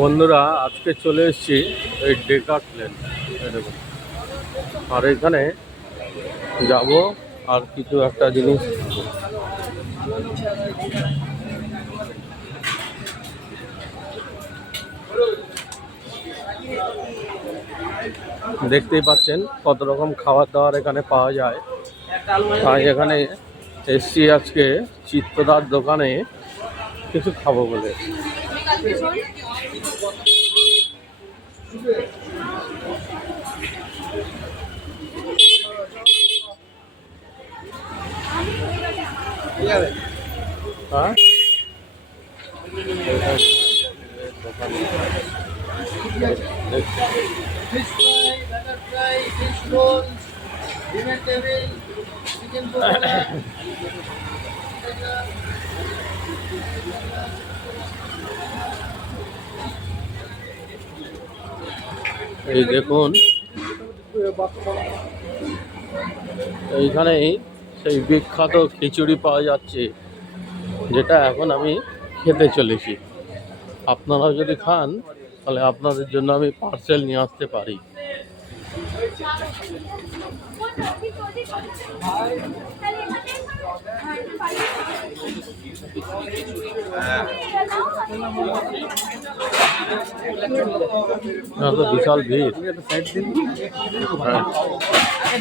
বন্ধুরা আজকে চলে এসেছি এই ডেকার্টল্যান্ড দেখুন। আর এখানে যাব আর কিছু একটা জিনিস দেখতেই পাচ্ছেন কত রকম খাবার দাবার এখানে পাওয়া যায়। তাই এখানে এসছি আজকে চিত্তদার দোকানে কিছু খাবো বলে। হ্যাঁ এই দেখুন, এইখানেই সেই বিখ্যাত খিচুড়ি পাওয়া যাচ্ছে, যেটা এখন আমি খেতে চলেছি। আপনারাও যদি খান তাহলে আপনাদের জন্য আমি পার্সেল নিয়ে আসতে পারি। বিশাল ভিড়।